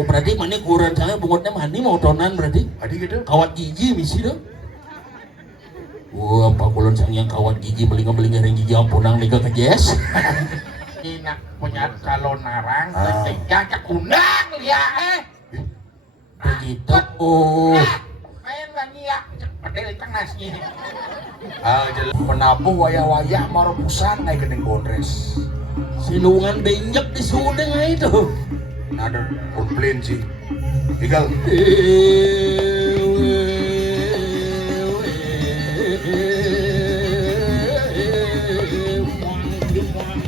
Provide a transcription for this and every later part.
Oh berarti mana kurang jangan bungotnya mani motonan berarti. Adi gitu. Kawat gigi misi dong. Wah, apa kulon sang yang kawat gigi melinga-melinga ring gigi ampunang nih ke jes. Ini punya calon narang, ketika undang ya Begitu. Oh. Main lagi ya, padahal itu nasi. Jadi penabuh wayah-wayah maropusan naik gening Bondres. Silungan benjek di sudeng itu. Ada komplain sih. Tinggal.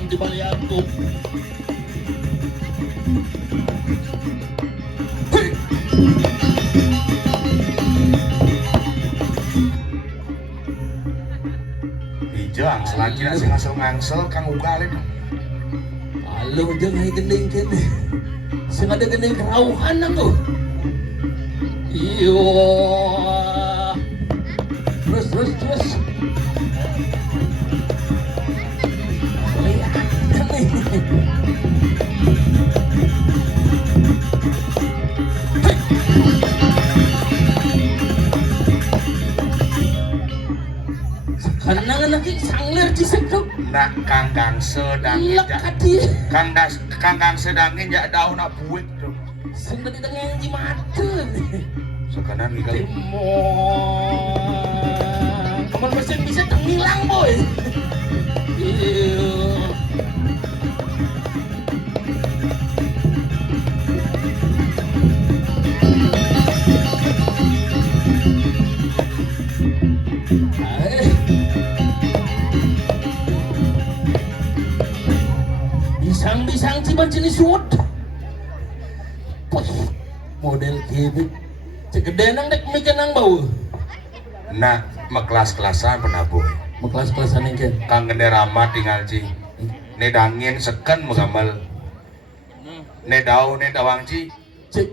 Di balik aku. Dijang selagi nasi ngangsel kang ugal itu. Halo jangan gending kene. Sing ada gending kerauhan aku. Iyo. Terus. Karena lagi sangler di situ. Nak kanggang sedangin kanggang sedangin jak daun nak buik tuh. Sudah ditengah di mata. Sekarang tinggal. Kamu mesin bisa tenghilang boy. Bisang ciban jenis wood. Model gitu. Cegedenang dek mikenang bau. Nah, kelas-kelasan penabuh. Kelas-kelasan yang kan. Kang gede ramah tinggal ci. Nedangin seken mengamal. Nedawang ci. Cik.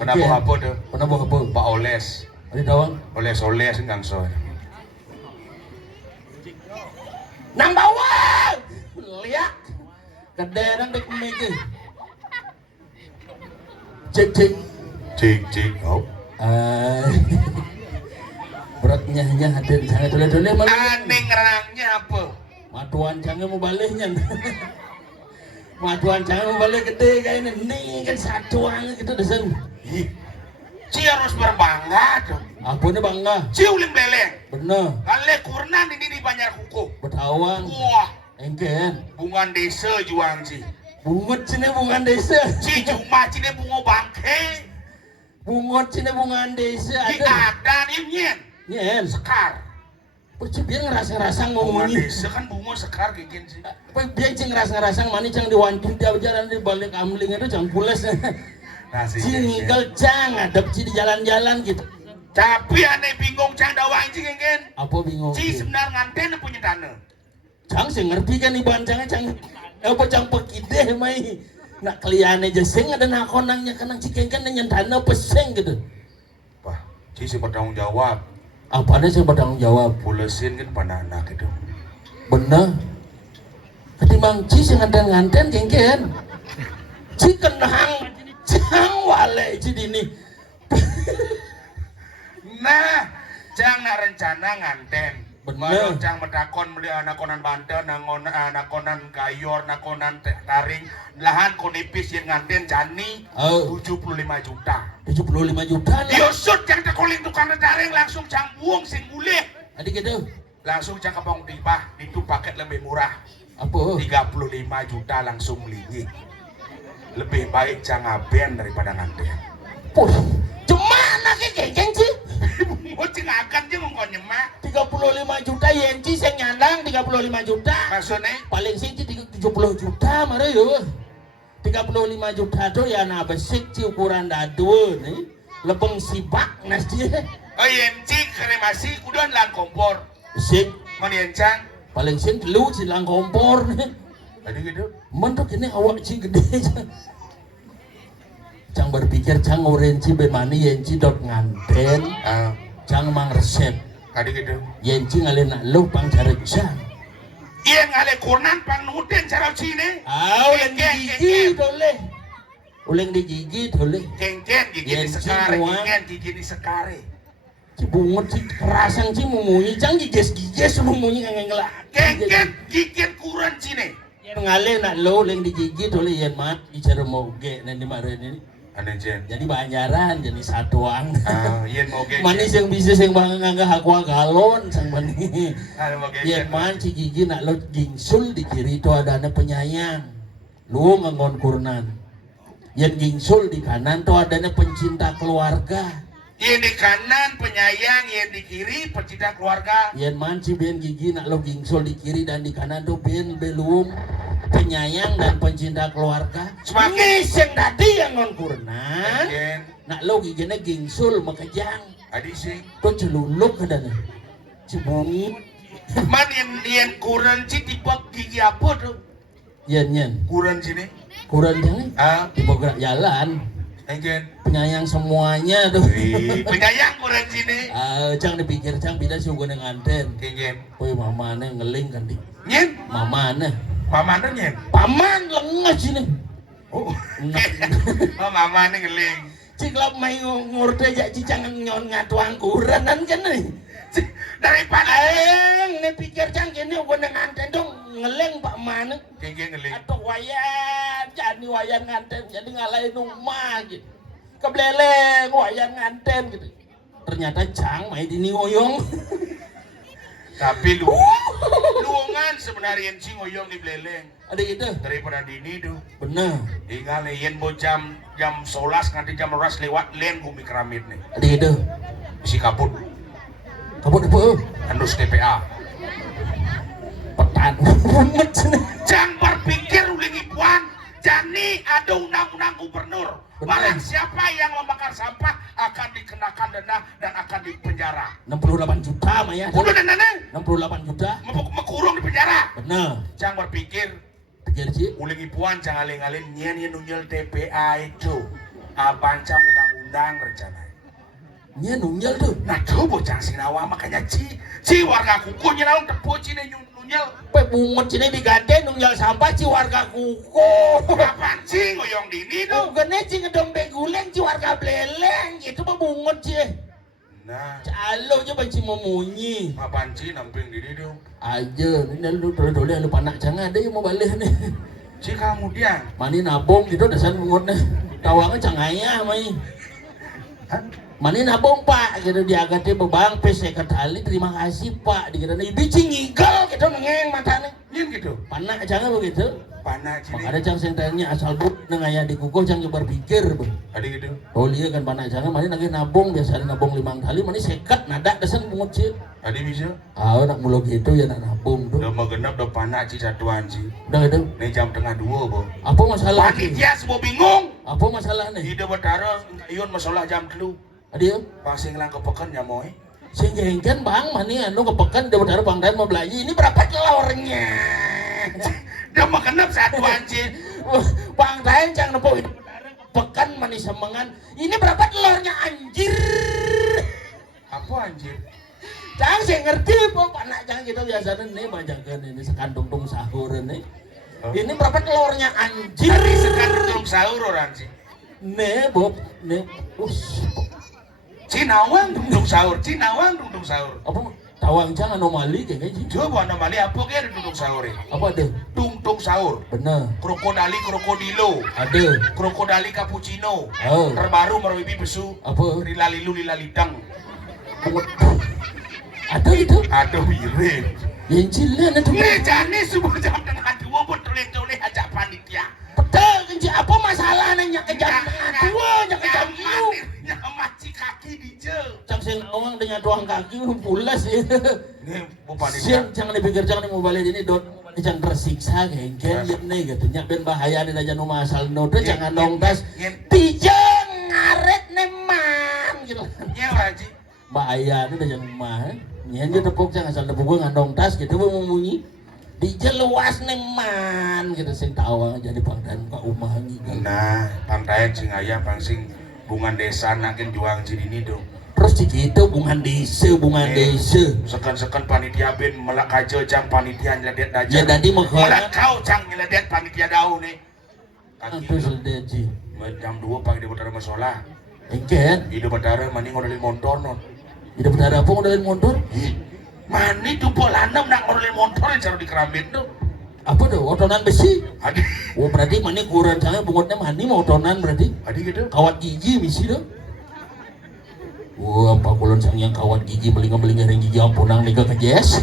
Penabuh apa tuh? Penabuh apa? Pak Oles. Ada dawang. Oles enggak so. Nang bawang. Lihat. Kedenang dek mikir. Cik. Oh. Beratnya hadir jangan dole-dole malu. Aneh ngerangnya apa? Matuan jangan mau baliknya. Matuan jangan mau balik gede kayak ini kan satuan gitu desen. Ci harus berbangga dong. Apa ini bangga? Ci uling beleng. Bener. Kale kurnan ini di Banjar Kuku. Betawang. Wah. Engken. Bungan desa juang ci. Bungut sini bungan desa. Ci cuma cine bungo bangke. Bungut sini bungan desa. Di ada nih Nyen. Sekar. Percibian ngerasa-ngerasa Bunga ngomongin. desa kan bungo sekar gigin sih. Biar cing ngerasa-ngerasa mana cang diwanti dia jalan di balik amling itu cang pules. Nasi. Cinggal cang adep ci di jalan-jalan gitu. Tapi aneh bingung cang dawang ci genggen. Apa bingung? Ci sebenarnya nganten punya tanah. Cang sih ngerti kan iban cangnya cang apa cang pekideh mai. Nak kliane aja sing ada nakonangnya kanang cikengkan nyentana peseng gitu. Wah, ci sih bertanggung jawab. Apa ada sih bertanggung jawab? Pulesin kan pada anak itu. Bener. Ketimbang ci sing nganten-nganten kengken. Ci kenang cang wale ci dini. Nah, cang nak rencana nganten. Bener. Baru cang medakon beli anakonan Banten, anakonan Gayor, anakonan Taring, lahan konipis yang nganten jani 75 juta. 75 juta lah. Diusut cang tekoling tukang Taring langsung cang buang sing mulih. Adik gitu. Langsung cang kepong dipah, itu paket lebih murah. Apa? 35 juta langsung beli. Lebih baik cang aben daripada nganten. Puh, cemana kengken ci? Mau cing akan cing ngomong nyemak. 35 juta yenci saya nyandang 35 juta. Maksudnya? Paling sih 70 juta mare yo. 35 juta tuh ya na besik ci ukuran dadu nih. Lebeng sibak nas dia. Oh yenci kremasi kuduan lang kompor. Besik Mau yencang? paling sih lu silang kompor nih. Tadi gitu. Mentok ini awak ci gede. Cang berpikir cang orenci bemani yenci dot nganten. Cang mang resep. Tadi gitu. Yenci ngalena lu pang cari cang. Iya ngale kurnan pang nuten cara cine. Aw yang gigi dole. Uling digigit oleh. Kengken gigi di sekare, kengken gigi di sekare. Cibungut sih kerasan sih memunyi cang giges memunyi ngelak. Kengken gigi kurang cine. Yang ngale nak lo uling digigit oleh yang mat bicara moge nanti kemarin ini. Ane jen. Jadi banyaran jadi satuang. Yen moge. Manis yang bisa yang bang nggak aqua galon sang mani. Ane moge. Yang man si gigi nak lo gingsul di kiri itu ada penyayang. Lu ngangon kurnan. Yang gingsul di kanan tuh adanya pencinta keluarga. Yang di kanan penyayang, yang di kiri pencinta keluarga. Yang man si ben gigi nak lo gingsul di kiri dan di kanan tuh ben belum penyayang dan pencinta keluarga. Semakin sing tadi yang ngon kurnan. Jen. Nak lo giginya gingsul makajang. Adi sing. Tuh celuluk kadang. Cibungut. Man yang kurang sih tipe gigi apa tuh? Yen. Kurang sini. Kurang jangan. Tipe gerak jalan. Jen. Penyayang semuanya tuh. Penyayang kurang sini. Cang dipikir cang bida sih gue nganten. Jen. Woi mama nih ngeling kan di. Nyen. Mama nih. Mama nih nyen. Paman lengas sini. Oh. Mama nih ngeling. Ciklap main ngurde ya cicang nyon ngatuang kuranan kan nih. Daripada nih pikir cang gini gue nganten dong ngeleng pak mana. Jen ngeling. Atau wayan jadi wayan nganten jadi ngalahin rumah gitu. Kebeleng wayan nganten gitu. Ternyata cang main di oyong. Tapi luongan sebenarnya sih ngoyong di beleleng. Ada gitu. Daripada dini tuh. Bener. Tinggal yen bo jam 11 nanti jam 12 lewat len gumi keramit nih. Ada gitu. Si kabut. Kabut apa? Andus TPA. Petan. Jangan berpikir ulingi puan. Jani ada undang-undang gubernur. Barang siapa yang membakar sampah akan dikenakan denda dan akan dipenjara. 68 juta Maya. Udah dendanya? 68 juta. Mekurung di penjara. Bener. Jangan berpikir Pikir sih. ulingi puan jangan alih-alih nyen nunjel TPA itu. Abancang undang-undang rencana. Nya nunjal tuh. Nah coba jangan sinawa makanya ci warga kuku nyenaun tepo ci nunjel. Pe bungut sini digade nunjal sampah ci warga kuku. Kapan ci ngoyong dini tuh? Gene ci ngedombe guleng ci warga beleng gitu mah bungut ci. Nah, Calo aja banci memunyi. kapan ci namping dini tuh? Aja, ini lu dole lu panak jangan ada yang mau balik nih. Ci kemudian Mani nabung gitu dasar bungut nih. Tawangnya cangaya mai. Mani nabung pak, gitu diagatnya bebang pes sekali terima kasih pak, dikira nih bicing ngigel gitu nengeng matanya. yen gitu. Panak jangan begitu. Panah ci. Ada cang sentenya asal but nengaya di kukuh cang berpikir. Ada gitu. Oh iya kan panak jangan mani lagi nabung biasa nabung 5 kali mani sekat nada dasar bungut sih. Ada bisa? Nak mulu gitu ya nak nabung tuh. Udah mau genap udah panah ci satuan ci. Udah gitu. Nih jam tengah 2 bo. Apa masalah? Panitia semua bingung. Apa masalah nih? Ide betara iun masalah jam 3. Adio, Pasing lang kepekan ya moy. sing jengken bang mani anu kepekan dia benar bang dan mau belanja ini berapa telurnya? Dia mau genap satuan ci. Bang Daeng jangan nepo itu pekan manis semengan. Ini berapa telurnya anjir? Apa anjir? Jangan saya ngerti po panak jangan kita biasanya nih bajakan ini sekandung sahur ini. Ini berapa telurnya anjir? Tadi sekarang sahur orang ci. Nih Bob, nih Cinawang duduk sahur, Cinawang duduk sahur. apa tawang jangan anomali kayak gitu. Coba anomali apa kayak duduk sahur ini? Apa ada? Tung sahur. Bener. Krokodilo. Ada. Krokodali cappuccino. Oh. Terbaru meruibi besu. Apa? Lila lidang. Ada itu? Aduh mirip. Yang cilen itu. Nih jani semua jam tengah 2 betul-betul ajak panitia. Betul kenci apa masalahnya ke jam tengah 2 nya ke jam itu. Maci kaki di jel. Cang sen awang dengan tuang kaki pulas ya. Nih bu panitia. Siang jangan dipikir jangan mau balik ini dot jangan tersiksa kengken ya nih gitu nya ben bahaya nih aja nu masal noda jangan nongtas tijeng ngaret neman gitu. Nya Haji. Bahaya nih aja nu mah. Nyen dia tepuk jangan asal tepuk gue ngandong tas gitu mau munyi. Di jeluas neman gitu sing tawang jadi pangdan ka umah gitu. Nah, pantai sing aya pangsing bungan desa nakin juang ini dong. Terus gitu bungan desa. Sekan panitia ben melak aja jang panitia nyeledet aja. Ya tadi melak kau jang nyeledet panitia daun nih. Aduh seldeji. Jam 2 pagi di Betara Masalah. Engken, Ide Betara mani ngodalin motor non. tidak benar apa modalin motor? Mani tuh polanem nak ngodalin motor yang cara di Keramit tuh. Apa tuh? Otonan besi? Adi, Oh berarti mana kurang jangan bungotnya mani mau otonan berarti? adi gitu. Kawat gigi misi tuh. Wah, apa kulon sang yang kawat gigi belinga-belinga ring gigi ampunang nih ke jes.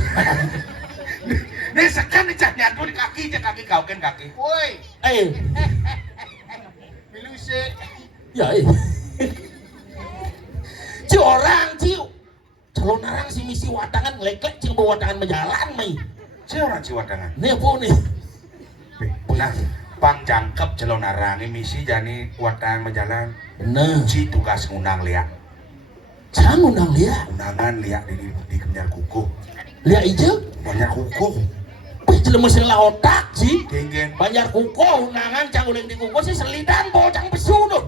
Nih sekan nih cah nyatu di kaki kau kan kaki. Woi, Eh, milu sih. ya Ci orang ci calon narang si misi watangan ngelek-lek cing bawa watangan menjalan mai. Orang Ciwadangan. Nih apa nih? Nah, pang jangkep celon narang misi jani watang menjalan. Bener. Ci tugas ngundang liak. Jangan undang dia. Undangan liak di kenyar kuku. Lihat aja. Banyak kuku. Wih, jelema mesin lah otak sih. Geng-geng. Banyak kuko undangan cang uling di kuko sih selidan bocang besu tuh.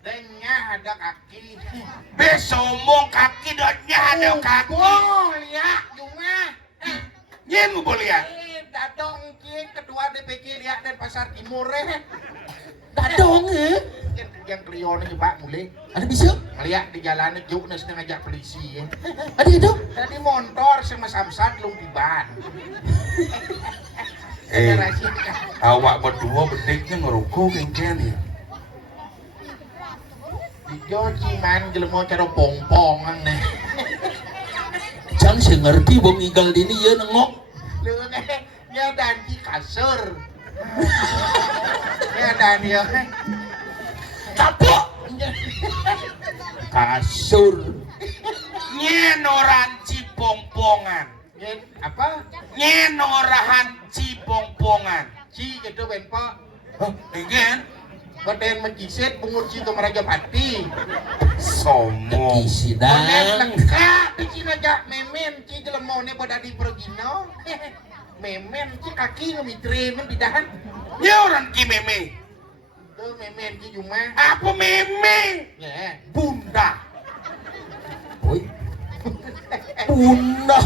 Denya ada kaki. Besomong kaki dotnya ada kaki. Oh, lihat cuma. Nyen mau boleh ya? Dadong ki kedua DPC lihat dan pasar timur Dadong yang klione juga mulai ada bisa? ngeliat di jalan juk nes ngajak polisi ya. Ada gitu? Tadi motor sama samsat lung di ban. Awak berdua bedeknya ngerokok geng-geng ya. Dijo ciman jelema cara pongpongan nih. Cang sih ngerti bom igal dini ya nengok. Lu nya dan di kasur. Ya dan ya. Kapok. Kasur. Nyenoran cipongpongan. Nyen apa? Nyenorahan cipongpongan. Ci gitu benpo. Geng-geng. Badan menciset bungur ci ke Meraja Pati. Somong. Isi Badan dang. lengkap di Cina jak memen ci jelema ne pada di Pergino. Memen ci kaki ngemitre men bidahan. Nyoran ki meme. Tuh memen ci cuma. Apa meme? Ya. Bunda. Woi. Bunda.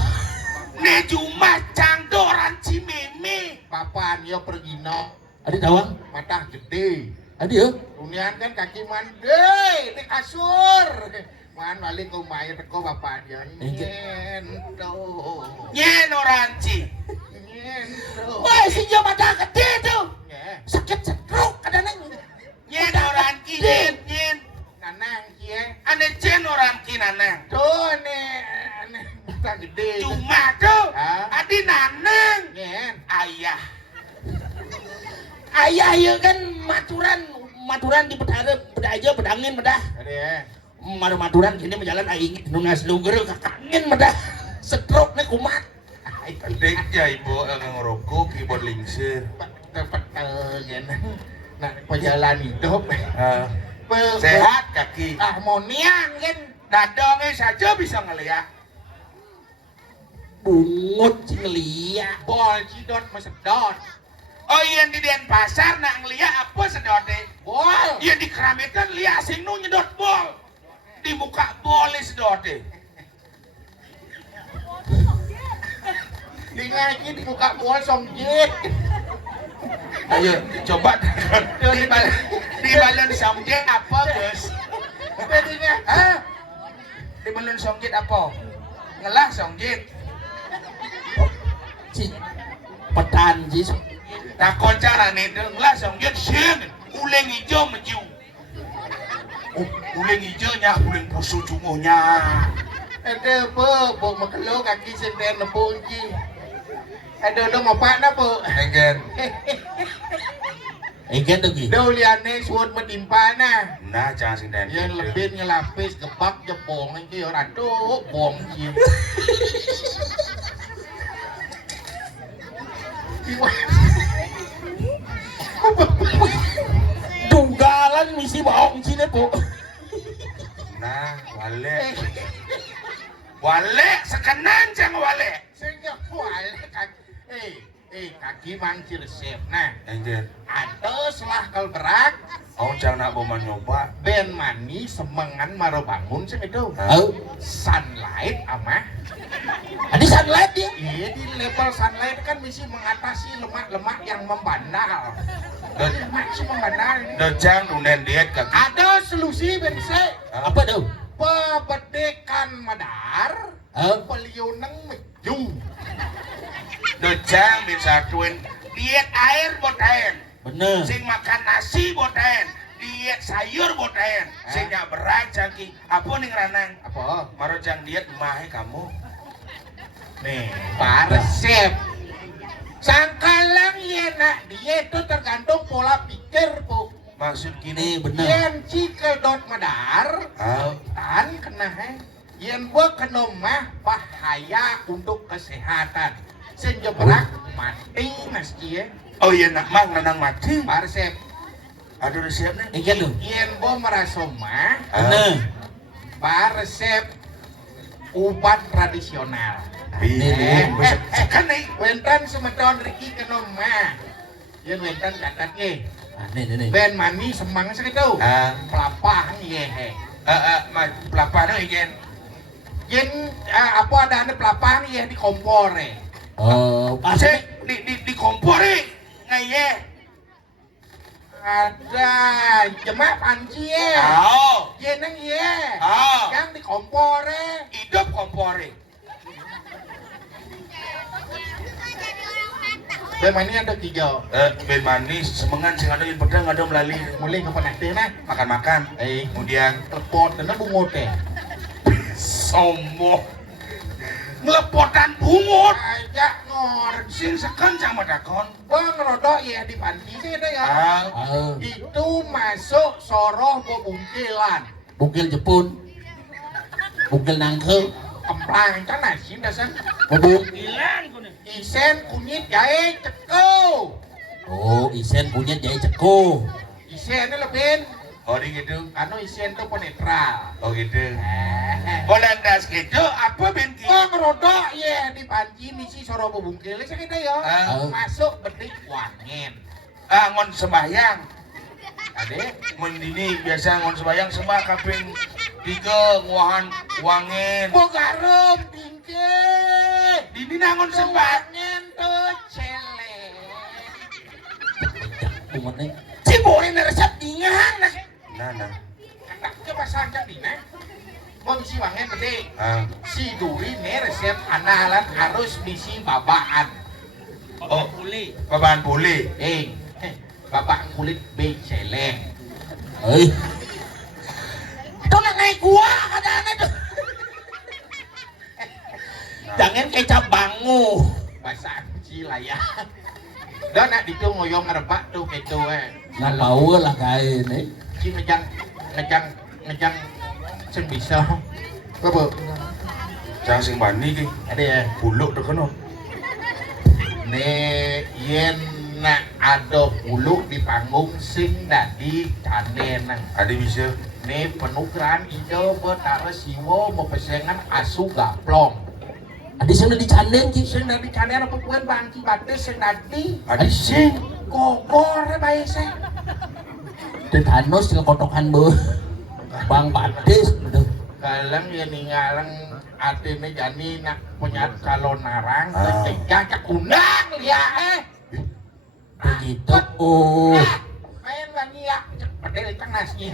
Ne cuma cangdoran ci meme. Papan ya Pergino. Ada tawang? Matah gede. Ada ya? Unian kan kaki mande di kasur. Man balik ke mayat ko bapaknya. Nyento. Nyenoran ci. Nyento. Wah, si dia mata gede tuh. Ya. Sakit stroke kadang. Nyenoran ki nyen. Nanang kie. Ane cenoran ki nanang. Tuh ane matah gede. Cuma tuh. Hah? Adi nanang. Nyen. Ayah. Ayah ya kan maturan di aja pedangin medah. Ada ya. Maturan gini berjalan aing nungas luger kakangin medah. Stroke nih kumat. Dek ya ibu ngerokok keyboard lingsir. Petel nah perjalanan hidup. Sehat kaki. Harmonian kan. Dadongnya saja bisa ngeliat. Bungut sih ngeliat. Bol cidot mesedot. Oh iya di Denpasar nak ngeliat apa sedote? Bol. Iya di Keramit kan lihat sing nu nyedot bol. Di muka bol sedote. Dengar lagi di muka bol somjit. Ayo coba di balon somjit apa guys? Jadinya, Hah? Di balon somjit apa? Ngelah somjit. Si petan sih. Takon cara nih ngelah somjit sih. Uleng hijau meju. Uleng hijaunya uleng pusu cungunya. ada apa? Bok makelo kaki senten nepung ji. Ada mau pak na po. Enggen. Enggen tuh gini. Do liane suwon menimpa na. Nah jangan sinden. Yang lebih ngelapis gebak jebong itu orang tuh bong ji. Tunggalan misi bohong sini po. Nah wale. Wale sekenan jangan wale. Sehingga kual kaki mancir resep. Nah, Enggen. atau selah kal berak Oh jangan nak bawa nyoba. ben mani semengan maro bangun sih itu. Oh, Sunlight ama. ada sunlight dia. Iya di level sunlight kan mesti mengatasi lemak-lemak yang membandal. Macam benar ini. Dojang dunen diet kaki. Ada solusi bense. Apa tuh? Pebedekan madar. Peliuneng meju. Dojang bisa tuin diet air botaen. Bener. Sing makan nasi botaen. Diet sayur botaen. Sing nyak berat jangki. Apa nih ranang? Apa? Marojang diet mahe kamu. Nih, Pak resep. Sangkalang yenak dia itu tergantung pola pikir bu. maksud Ini gini. bener. Yen cikedot madar, tan kena yen buat kena mah bahaya untuk kesehatan. Senjebrak mati mas cie. Oh iya nak mah renang mati. Pak resep. Ada resepnya. Iya tuh. Yen buat merasa mah, Bener. Pak resep obat tradisional. Ini Kan nih. Wentan semeton Riki kena mah. Yen wentan katatnya. Nih. Ben mani semang segitu. Pelapah ye. Pelapanya igen. Yen apa ada pelapah ye di kompor eh. Oh, Cek di kompor ngaye. Ada jemaah panci ye. Oh. Yeneng ye. Oh. Yang di kompor eh. Hidup kompor. Ben mani ada 3. Ben manis, semengan sing ada yang pedang ada melalui Mulai ke penate nah. makan-makan. Kemudian Telepon dan bungut eh. sombong. Melepotan bungut. Ajak ngor. Sing sekencang madakon. Bang rodok ya di panci sih ada ya. Itu masuk soroh bebungkilan. Bukil Jepun. Bukil nangkel. Kemplang kan nasi dasar. Bubuk. Isen kunyit jahe ceko. Oh, isen punya jahit ceko. Isen ini lebih. Oh di gitu. Anu isen tuh penetral. Oh gitu. Polandas gitu apa benki? Oh ngerodok ya di panci misi soro bubungkil segitu ya. Masuk bedik wangen. Ngon sembahyang. Ade. Mun dini biasa ngon sembahyang sembah kaping 3 nguahan wangen. Bogarum tingke. Dini nangon sembah. Wangen tuh cele. Kumatnya. Ciborin resep dingan. Nah. Coba saja dina. Mau misi wangen bedik. Si duri nih resep analan harus misi babaan. Oh, babaan boleh. Bapak kulit B celeng. Hei. Itu nak naik gua kadang itu. Jangan kecap bangu. Bahasa Cila ya. Dah nak ditu ngoyong ngerebak tuh gitu Nggak tahu lah kain nih. Si ngejang sing bisa. Apa? Jangan sing bani ki. Ada ya. Buluk tuh kan. Ne yen nak ada bulu di panggung sing dadi candenang. Ada bisa. Ne penukaran ide betara siwo mepesengan asu gaplong. Adi sana dicandeng ki. Sing dadi candenang apa pun bangki batis sing dadi Ada sing. gogor bae se. Tetanos sila kotokan be. Bang Badis. Kalang ya ningalang atene jani nak punya kalau narang cak undang ya Begitu. Oh. main bani ya padahal cang nasi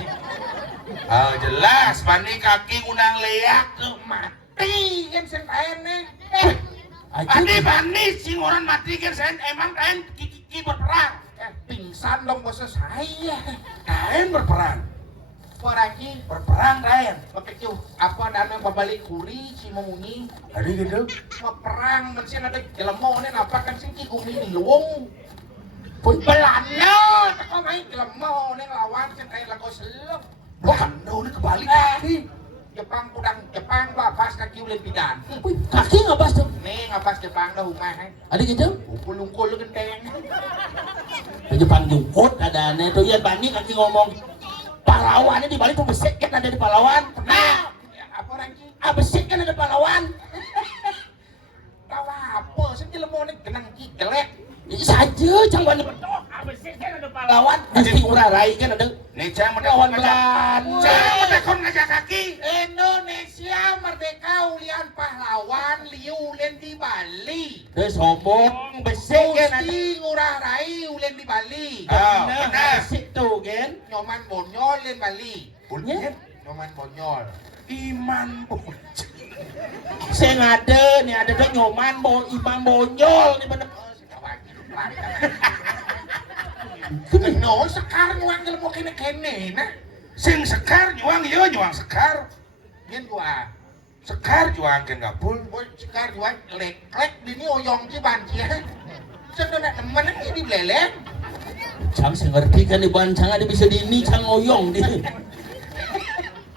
Jelas bani kaki unang leak. mati kan sen kaene Bani sing orang mati kan sen emang kain kiki berperang. pingsan dong bos saya Kain berperang. Porangi Berperang kain. begitu apa dana babalik kuri si memunyi Ada gitu. perang mesin ada jelemo nih apa kan sing kikumi luwung pun belanda teko main jelemo nih lawan sing kayak lagu selem Belanda ini kebalik. Jepang babas kaki ulin pidan Kaki ngabas tuh. nih ngabas Jepang dah rumah Adi gitu. ungkul genteng Jepang jungkut ada aneh tuh. Iya Bani kaki ngomong. Pahlawannya di balik tuh besik kan ada di pahlawan. nah apa lagi Besik kan ada pahlawan. tahu apa sih jelemo nih genang jelek Ini saja jangan Bani berdoa. besi kan ada pahlawan. Mesti urarai kan ada. Indonesia Lawan merdeka Belanda. Jangan merdeka ngajak kaki. Indonesia merdeka ulian pahlawan liu ulian di Bali. Dia sombong besi kan ada. Mesti ngurarai ulian di Bali. Benar. Besi tuh kan. Nyoman bonyol ulian Bali. Bunyi Nyoman bonyol. iman bocah. Saya ngade nih ada tuh nyoman imam bonyol nih bener. No, sekarang nyuang kalau mau kene-kene, nah. Sing sekar nyuang iya nyuang sekar. Nyen gua, Sekar juang kan gapul. gua sekarang gua klek dini oyong ci banci ya. Cenderung nak temen ini di beleleng. Cang saya ngerti kan di bancang ada bisa di ini cang oyong di.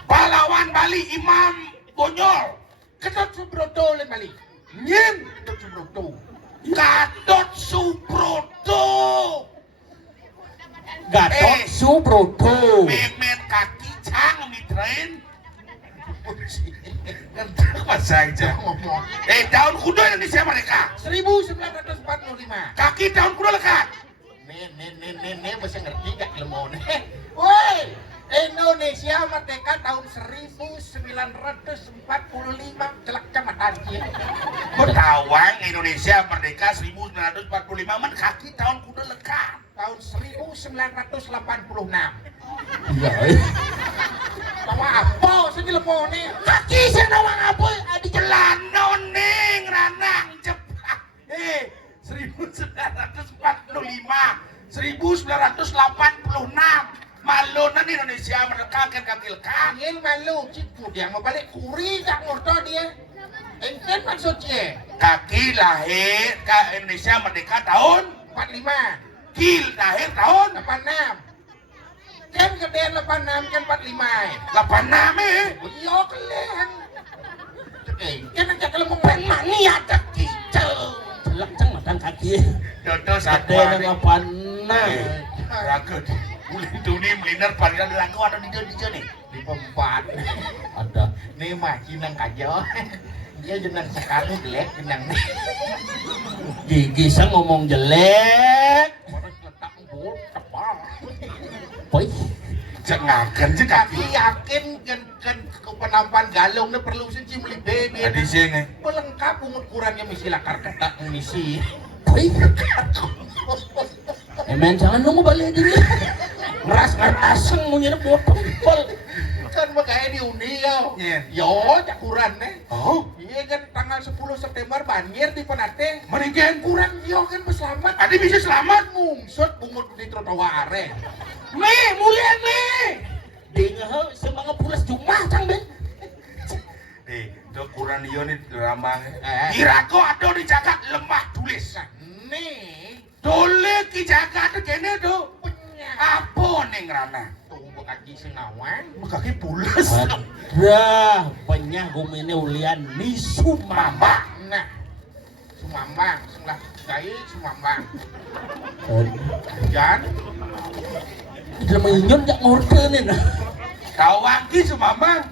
Pahlawan Bali Imam Bonyol. Kedot Subroto len Bali. Nyen Kedot Subroto. Gatot Subroto. Gatot Subroto. Memet kaki cang mitrain. Masa aja. Ngomong. Tahun kuda Indonesia merdeka. 1945. Kaki tahun kuda lekat. Nih, masih ngerti gak ilmu nih? Woi, Indonesia merdeka tahun 1945. Celak camatan sih. Betawang Indonesia merdeka 1945 men kaki tahun kuda lekat. Tahun 1986. Iya. Bawa apa sih ilmu nih? Kaki saya nawang apa? Adi Jalan noning ranang cepat. 1945 1986 malunan Indonesia merdeka kan kaki lekat. Angin malu, cikgu dia mau balik kuri tak ngurto dia. Engken maksudnya Kaki lahir ke Indonesia merdeka tahun 45, Kil lahir tahun 86. Kan gedean 86 kan 45. 86 Iya kalian. Kan aja kalau mau main mania tak kicau. celak cang matang kaki. Dodo Ada satu yang apa nah? Ragu Ulin tuni meliner parilan lagu ada di nih. Di pempat. Ada. Nih mah jinang kajo. Dia jenang sekarang jelek jenang nih. Gigi sang ngomong jelek. Orang letak bol tebal. Boy. Cengakan je Kaki kaki. yakin kan penampan galung nih perlu sih beli baby. Adi sing Pelengkap umur kurangnya misi lakar ketak misi. Boy. Men jangan nunggu balik dulu. Ngeras-ngeraseng mau nyerap botol. Kan makanya diundi yo. Iya. Yo cakuran nih. Oh, Iya kan tanggal 10 September banjir di Penate. mendingan Kurang yo kan berselamat. Adi bisa selamat. Ngungsut bungut di trotoar. Nih, mulia nih. Dengar semangat pulas Jumat cang ben. Itu kurang iyo nih ramang. Eh. Kirako ada di jagat lemah tulis. Nih Dole ki jagat kene do. punya. Apa ning rana? Tunggu kaki senawang. Kaki pulas. Ada penyah gumine ulian nisu mama. Nah, Sumambang, sebelah Gai Sumambang. Jan, Dia menyon jak ngorder nih nah. Kawaki sumambang.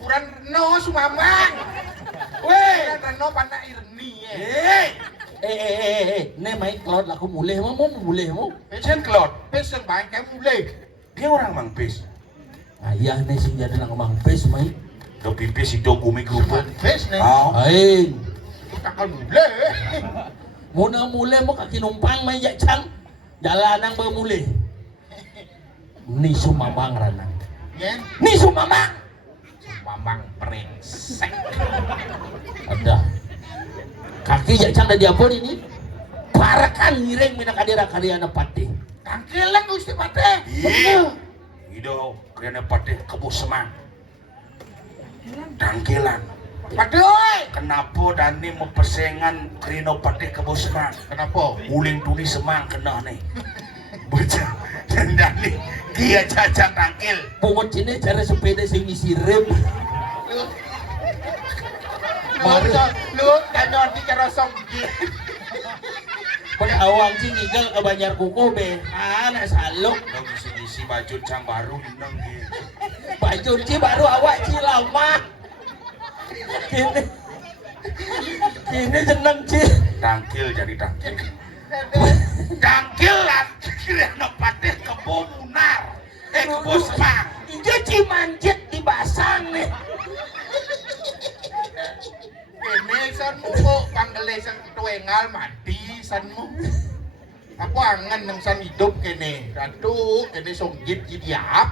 kurang Reno Sumambang. Weh. Kurang Reno Pana Irni ya. Nih main cloud lah aku mulai mau mulai mau. Pesen klot. Peseng baik kamu mulai. Dia orang mangpis. Ayah nih sing jadi nang mangpes main. Do pipis itu gumi kerupuk. Pes nih. Oh. Aing. Takal mulai. Mau nang mulai mau kaki numpang main jak cang. Jalanang bermulai. Nisu mamang ranang. Ya, Nisu mamang. Sumambang brengsek. Ada. Kaki jak cang dari apa ini? Parakan ngiring mina kadira kaliana pati. Tangkelan Gusti Pate. Iya. Ido kena pate kebus semang. Dangkelan. Pate oi. Kenapa Dani mempersengan Rino pate kebus semang? Kenapa? Uling tuni semang kena nih. Bocah dan Dani dia cacat tangkil. Pungut sini cara sepeda sing isi rem. Lu danyon di kerosong gigi. Pada awang sing igal ke Banjar Kuku be. Anak saluk. Lo ngisi baju cang baru nang gitu. Baju ci baru awak ci lama. Kini jeneng ci. Tangkil jadi tangkil. Dangkilan Kriano Patih kebo munar. Kebo sepang. Ijo cimanjet di basang nih. Kene sanmu kok panggele sang tuengal mati sanmu. Aku angen nang san hidup kene. Ratu kene songgit jidiap.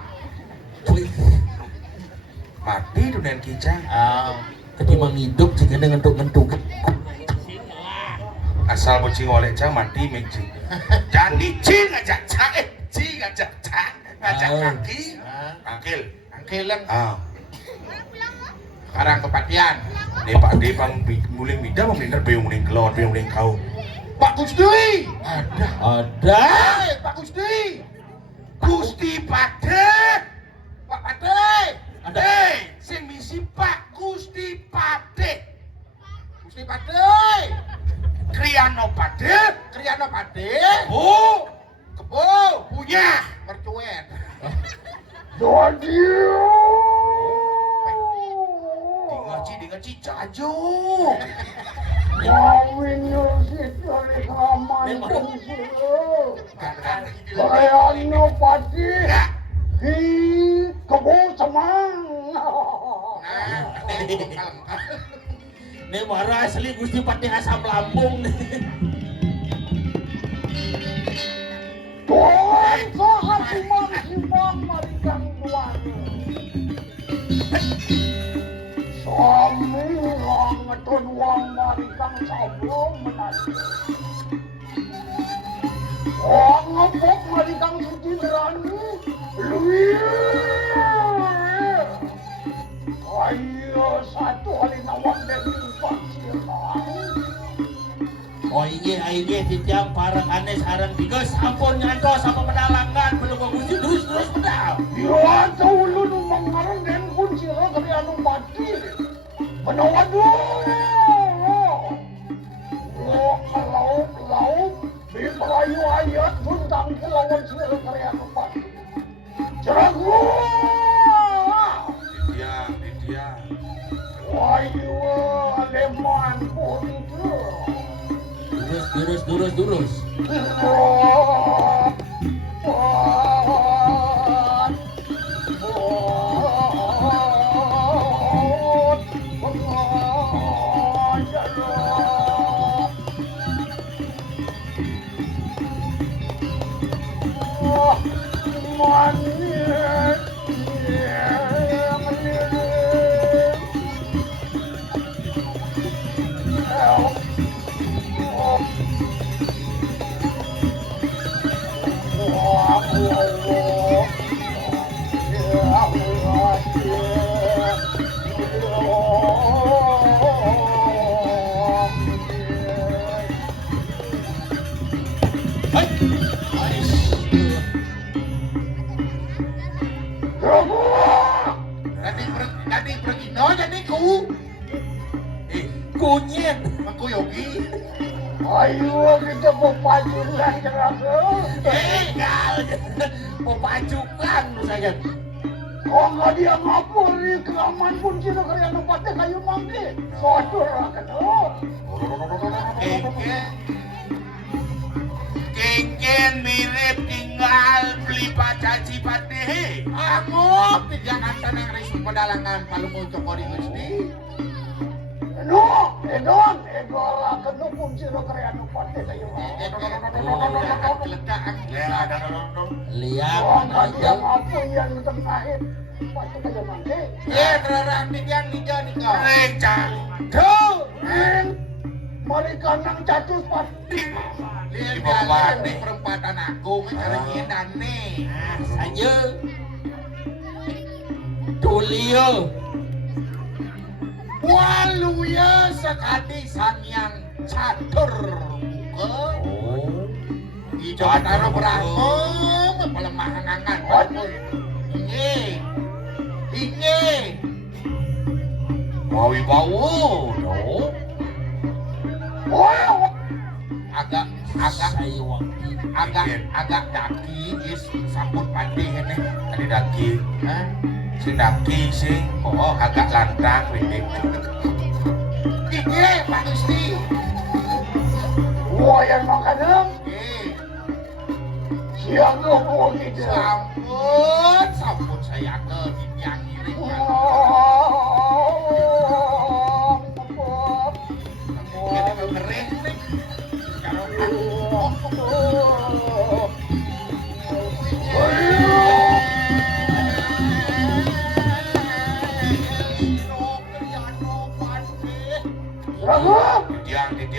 Mati dunen kijang. Tadi menghidup jika ngentuk-ngentuk. Asal bocing oleh cang mati mecing. Jadi cing ngajak cang, cing ngajak cang, ngajak kaki, angkil. Angkelang Ah, karang kepatian. ini Pak D pang muling mida meminter beung muling kelon, beung muling kau. Pak Gusti. Ada. Pak Gusti. Gusti Pade, Pak Pade. Ada. sing misi Pak Gusti Pade, Gusti Pade. Kriano Pade, Kriano Pade. Bu, Kebo. punya. Mercuet. Ngaji jajo. Bayano pati Ya, di kebo semang. Nih marah asli Gusti Patih asam lambung nih. Tuhan saat imam simang marikan tuan. Suami ngetun uang marikan sebelum menasi. Oh ngepok marikan suci berani. Ayo satu hari nawang dan limpat silang. Oh iya titiang parang aneh sarang tigas ampun nyantos apa pedalangan belum gua Gusti terus pedal. Dia ulun mangarang dan kunci lo kami anu mati. Menawa dulu. Oh kalau di Melayu ayat tentang kelawan sila kami anu mati. Jeragu. dia. Wayu leman pun itu. Durus. Tadi pergi no jadi ku. Kunyit. Aku yogi. Ayo kita berpacuran jeraga. Tinggal. Mau pacukan saya. Kau nggak dia ngapur di kelaman pun kita karya nempatnya kayu mangke. Sotor lah kenal. Kengken mirip tinggal beli pacaci Patih. Amo pijangan tanang risu pedalangan paling untuk kori Gusti. No, edon, edora kenu pun kita karya nempatnya kayu mangke. Lihat Kau nggak dia aja. ngapur yang tengahin. Pasti kayu mangke. Ya terang pijan lijan nih kau. Rencang. Tuh, mereka nang catus pasti. Lihat Di bawah di nih. perempatan aku cara nyedan nih. Nah, saja. Tulio. Waluya sekali samyang catur buka. Ijo kataro berangkong pelemahan angan pun. Inge. Wawi bau, no. Oh, Agak Saya waktu. agak daki is sambut padi ini. Tadi daki, Hah? si daki sing, agak lantang, ini. Inge Pak Gusti. Gua yang makan siang lo gua gitu. Sampun saya ke yang ini. Ini kering nih.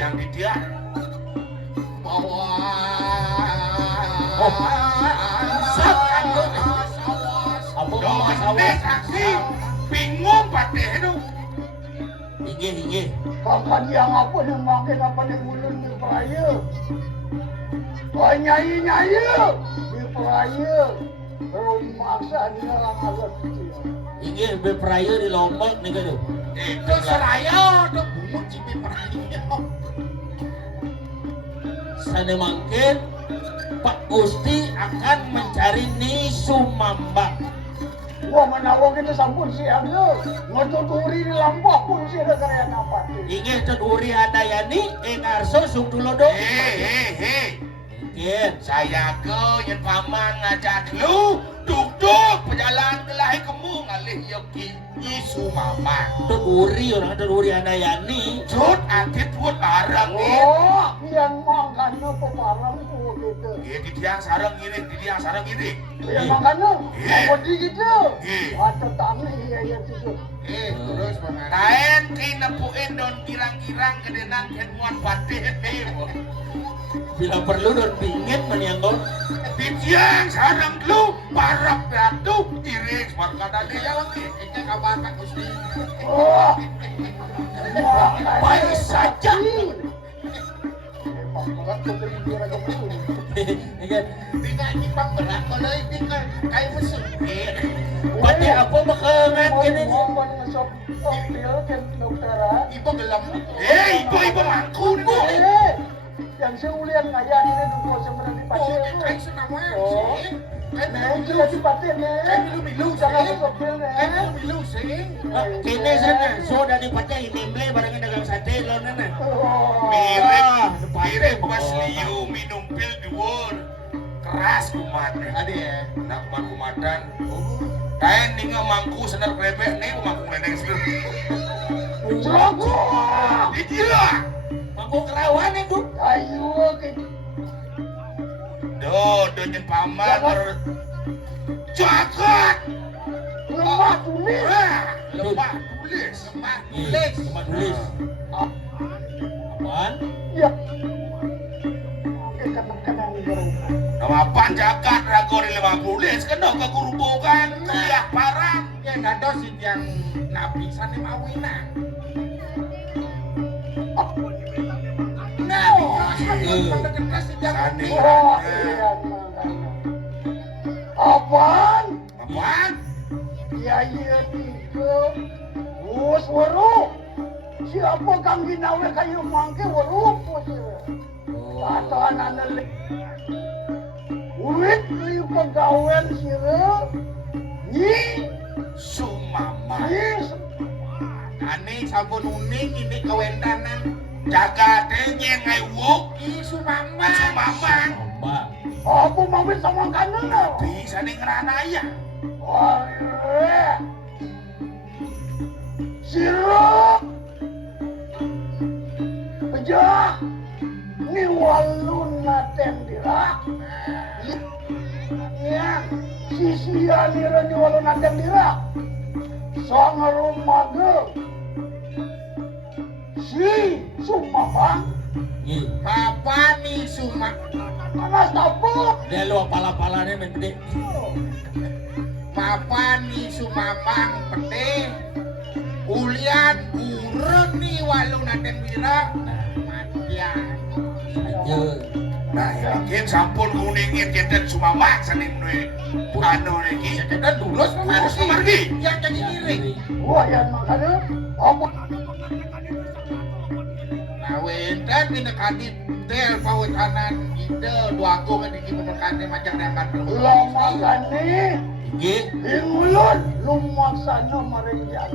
Didiang. Bawa. Bingung pati itu. Hingga. Kakak dia apa yang makin apa yang ulun di peraya. Nyai di peraya. Rumah sana orang agak kecil. Hingga berperaya di Lombok nih kan. Itu seraya, itu bungut cipi peraya. Sana mungkin Pak Gusti akan mencari Nisu Mambang. Wah menawang kita sampun siangnya. Ngotuturi di Lombok pun sih ada karya apa. Inge tuturi hadayani engarso sung tulodo. Mungkin Saya ke yang paman ngajak lu duduk pejalan kelahi kemu ngalih yogi isu mama. tuturi orang tuturi hadayani. Cut atit buat barang ini. Oh, yang makannya peparang tuh gitu. Di tiang sarang ini. Yang makannya, Iya. apa di gitu? Iya. Mata tangan iya itu. Terus paman. Kain kinepuin don kirang-kirang kedenang kemuan patih nih. Bila perlu don pingin menianggon. Di tiang sarang lu parap ratu iring markada dia lagi. Ini kabar Pak Gusti. Oh, Baik saja. Ingat, Tinggal nyipang berat kalau tinggal kayak mesin. pati apa makangan kini? Ibu gelam. Ibu mangku nih. Yang seulian ngajar ini dulu sebenarnya pasir. Kayak senama Oh. sih. Nah, itu lagi pasir nih. Kayak milu-milu Jangan sih. sopil nih. Kayak milu-milu sih. Kini sana sudah dipacai nimble barengan dagang sate lo nana. Mirip pas liu minum pil dhuwur. Keras kumat. Ade ya. Nak kumatan. Kain ninga mangku senar krepek nih mangku neneng sih. Jago. Iya. Mangku kerawan itu. Ayo gitu. Do nyen paman jagat. Lemah tulis. Lemah tulis. Cuma tulis. Apaan? Ya. Kadang-kadang berubah. Nama pan jagat ragori 50 kan dong kegurubukan ya parang ya dados yang nabi sane mawina. Nah, sane. Oh, iya, makanya. Apaan? Apaan? Ya iya tiga. Us waru. Siapa kang ginawe kayu mangke waru po sih. Kata anak Ulit kayu pegawai sira. Ni. Sumama. Ni. Ane sampun uning ini kewentanan jagate nyengai wuk sumama. Mambang. Apa mau sama kanan? Bisa ning ranaya. Wah. Sira. Pejah. Ni walun naten dirak. Ya, sisian nira ni walun naten dirak. Sang rumaga. Si Sumabang. Papa ni suma. Panas tapo. Dia lu pala-palanya mende. Papa ni sumabang pete. Ulian urun ni walung naten wira. Matian. Aja. Nah, yakin sampun kuningin kita sumabang saning nwe. Anu niki kita dulus margi. Yang jadi iring. Wah, yang makanya apa? Nawentan pinakadit tel pawitanan ide duago kan iki pemekane macam dengan perlu. Lama gani. Inge. Ingulun lumaksana marenjang.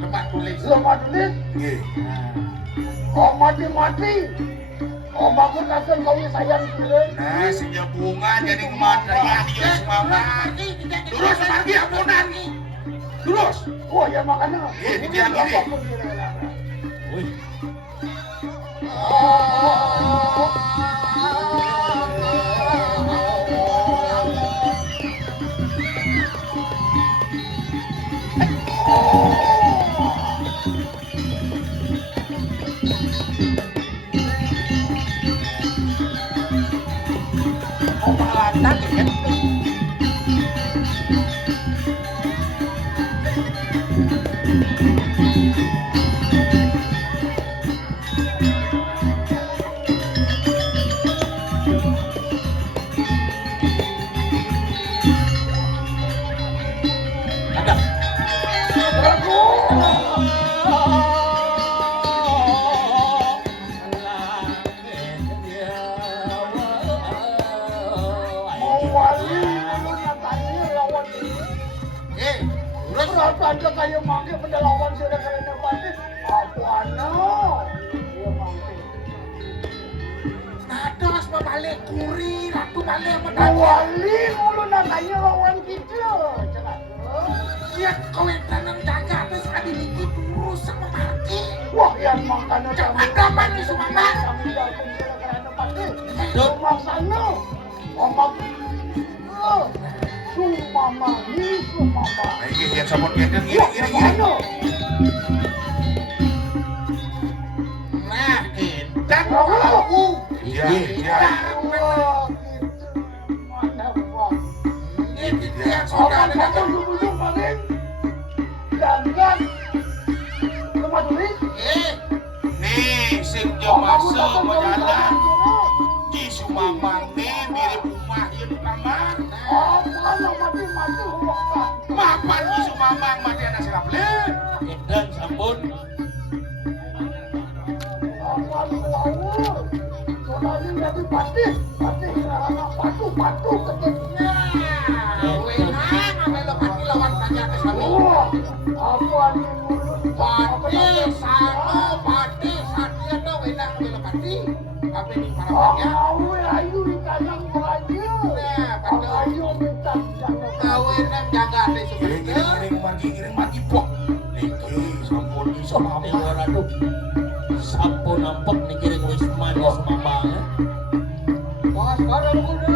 Lemah tulis. Lemah tulis. Nggih. Oh mati-mati. Oh, bangun akan kau sayang kira. Nah, sinya bunga jadi kemana ya dia semangat. Terus pergi ampunan. Terus. Oh, ya makanya. Di tiang ini. Wih, ada. Aja kayak mangke pendalawan sudah kena pasti apa ano dia mangke Nados balik kuri, ratu balik wali mulu nakanya lawan kita jangan Dia kawinan jaga terus ada dikit terus sama mati. wah yang makanya Ada mana semua? kami datang sudah kena pasti rumah sana omak sumama ni sumama Ini yang sabun gendeng wah gini. yang mana Nah, intan aku Iya. wah gitu mana wah Ini dia yang Orang saudara satu duduk paling dandan rumah tulis. Nih, sing jomasa majalah. Di Sumamang nih mirip rumah yang kamar. Apa yang mati huwaka. Mapan di Sumamang mati anak sirap le. Edan sampun. Apa yang lawa. Saudari jadi pasti anak patu kecilnya. Wenang amelo mati lawan tanya ke sami. Wah, apa yang mulut. Pati sano pati satya no wenang amelo pati. Apa ini para banyak? Awe ayu dikandang baju. Ayu minta jangan. Kawinan jaga deh sebenarnya. Giring mati pok. Niki sampun iso Eh, waduh. Sampun nampak nih kiring Wisman ya Sumambang ya. Wah, sekarang udah